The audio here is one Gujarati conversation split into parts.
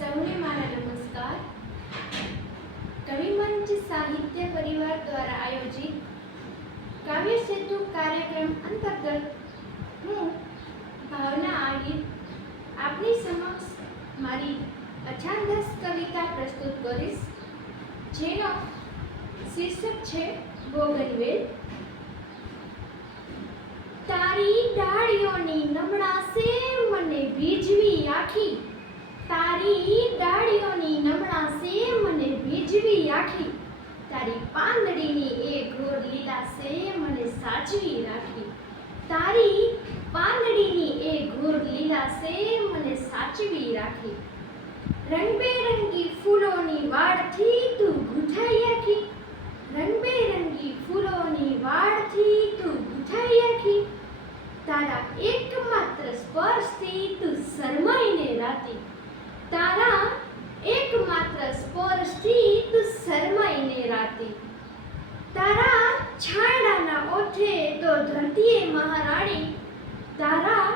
સૌને મારા નમસ્કાર. કવિમંચ સાહિત્ય પરિવાર દ્વારા આયોજિત કાવ્ય સેતુ કાર્યક્રમ અંતર્ગત હું ભાવના આહિર આપની સમક્ષ મારી અછાંદસ કવિતા પ્રસ્તુત કરીશ, જેનો શીર્ષક છે બોગનવેલ. તારી ડાળીઓની નમણાશે મને ભીજવી આખી તારી ડાળીઓની નમણાશે મને ભીજવી આખી તારી પાંદડીની એ ઘોર લીલાશે મને સાચવી રાખી. તારી પાંદડીની એ ઘોર લીલાશે મને સાચવી રાખી. રંગબેરંગી ફૂલોની વાડથી તું ગૂંથાઈ આખી. રંગબેરંગી ફૂલોની વાડથી તું ગૂંથાઈ આખી. તારા એકમાત્ર સ્પર્શથી તું તારા એકમાત્ર સ્પર્શથી તું શરમાઈને રાતી તારા છાયડાના ઓઠે તો ધરતીએ મહારાણી. તારા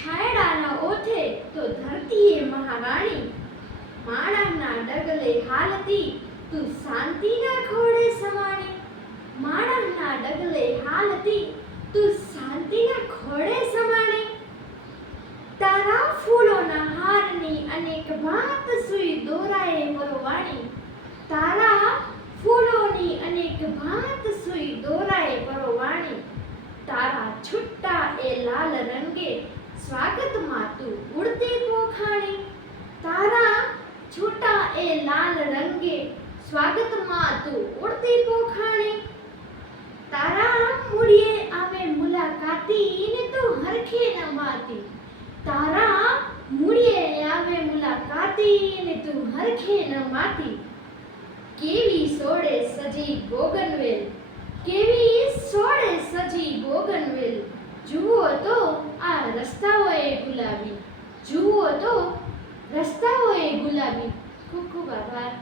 છાયડાના ઓઠે તો ધરતીએ મહારાણી. માણાના ડગલે હાલતી તું શાંતિના ખોળે સમાણી. માણાના ડગલે હાલતી તું શાંતિના ખોળે સમાણી. તારા ફૂલોના હારની અનેક ભાત સુઈ દોરાએ પરોવાણી તારા ફૂલોની અનેક ભાત સુઈ દોરાએ પરોવાણી તારા છુટ્ટા એ લાલ રંગે સ્વાગતમાં તું ઉડતી પોખાણી તારા છૂટા એ લાલ રંગે સ્વાગતમાં તું ઉડતી પોખાણી તારા મૂળિયે આવે મુલાકાતી ને તું હરખે ન માતી તારા મૂળિયે આવે મુલાકાતી તું ન કેવી સોડે સજી બોગનવેલ? કેવી સોડે સજી બોગનવેલ? જુઓ તો આ રસ્તાઓએ ગુલાબી. જુઓ તો રસ્તાઓએ ગુલાબી. ખૂબ ખૂબ આભાર.